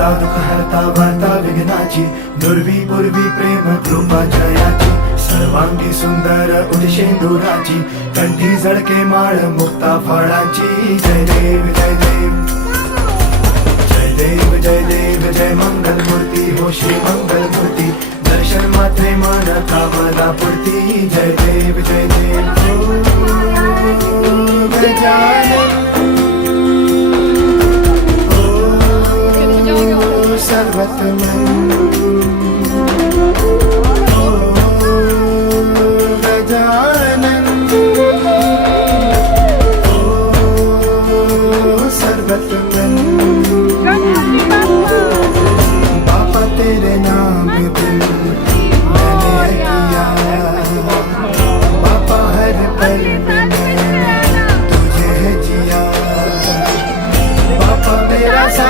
हरता दुःख हरता वार्ता विघ्नाची, दुर्वी पूर्वी प्रेम कृपा जयाची, सर्वांगी सुंदर उदिशेंदुराची, कंठी झळके माळ मुक्ता फळाची. जय देव जय देव जय देव जय देव जय मंगल मूर्ती हो श्री मंगल मूर्ती, दर्शन मात्रे मान कामना पूर्ती. जय देव जय देव ओम गजानन सर्वतमन.